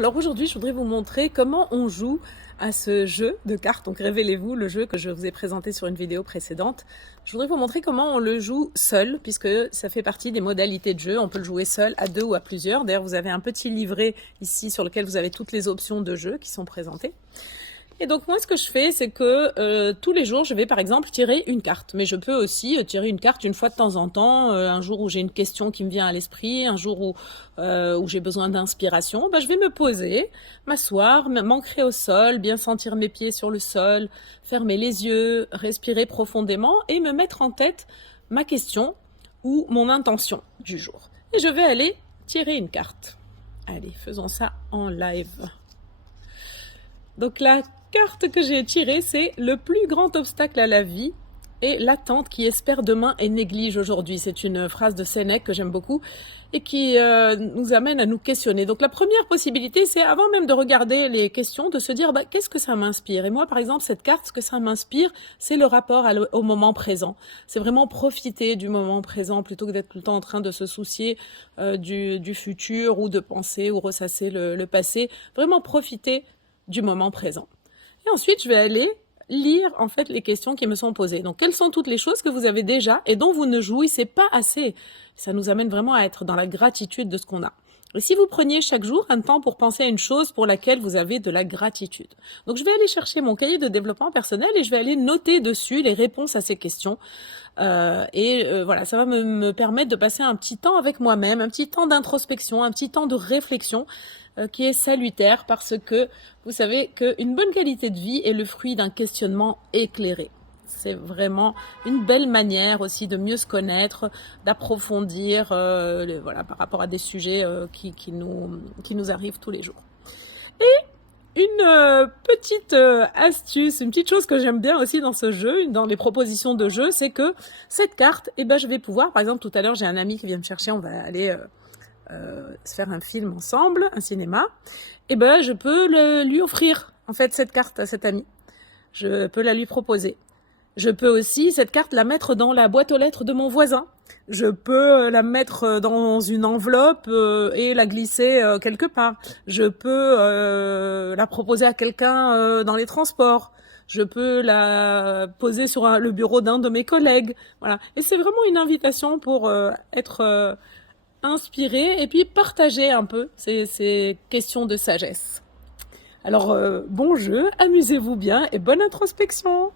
Alors aujourd'hui, je voudrais vous montrer comment on joue à ce jeu de cartes. Donc révélez-vous, le jeu que je vous ai présenté sur une vidéo précédente. Je voudrais vous montrer comment on le joue seul, puisque ça fait partie des modalités de jeu. On peut le jouer seul, à deux ou à plusieurs. D'ailleurs, vous avez un petit livret ici sur lequel vous avez toutes les options de jeu qui sont présentées. Et donc moi, ce que je fais, c'est que tous les jours, je vais par exemple tirer une carte. Mais je peux aussi tirer une carte une fois de temps en temps. Un jour où j'ai une question qui me vient à l'esprit, un jour où j'ai besoin d'inspiration, je vais me poser, m'asseoir, m'ancrer au sol, bien sentir mes pieds sur le sol, fermer les yeux, respirer profondément et me mettre en tête ma question ou mon intention du jour. Et je vais aller tirer une carte. Allez, faisons ça en live. Donc la carte que j'ai tirée, c'est le plus grand obstacle à la vie est l'attente qui espère demain et néglige aujourd'hui. C'est une phrase de Sénèque que j'aime beaucoup et qui nous amène à nous questionner. Donc la première possibilité, c'est avant même de regarder les questions, de se dire qu'est-ce que ça m'inspire. Et moi, par exemple, cette carte, ce que ça m'inspire, c'est le rapport au moment présent. C'est vraiment profiter du moment présent plutôt que d'être tout le temps en train de se soucier du futur ou de penser ou ressasser le passé. Vraiment profiter du moment présent. Et ensuite, je vais aller lire en fait les questions qui me sont posées. Donc, quelles sont toutes les choses que vous avez déjà et dont vous ne jouissez pas assez? Ça nous amène vraiment à être dans la gratitude de ce qu'on a. Et si vous preniez chaque jour un temps pour penser à une chose pour laquelle vous avez de la gratitude. Donc, je vais aller chercher mon cahier de développement personnel et je vais aller noter dessus les réponses à ces questions. Voilà, ça va me permettre de passer un petit temps avec moi-même, un petit temps d'introspection, un petit temps de réflexion qui est salutaire parce que vous savez qu'une bonne qualité de vie est le fruit d'un questionnement éclairé. C'est vraiment une belle manière aussi de mieux se connaître, d'approfondir voilà, par rapport à des sujets qui nous arrivent tous les jours. Et une petite astuce, une petite chose que j'aime bien aussi dans ce jeu, dans les propositions de jeu, c'est que cette carte, je vais pouvoir, par exemple tout à l'heure j'ai un ami qui vient me chercher, on va aller se faire un film ensemble, un cinéma, je peux lui offrir en fait cette carte à cet ami. Je peux la lui proposer. Je peux aussi, cette carte, la mettre dans la boîte aux lettres de mon voisin. Je peux la mettre dans une enveloppe et la glisser quelque part. Je peux la proposer à quelqu'un dans les transports. Je peux la poser sur le bureau d'un de mes collègues. Voilà. Et c'est vraiment une invitation pour être inspirer et puis partager un peu ces questions de sagesse. Alors, bon jeu, amusez-vous bien et bonne introspection!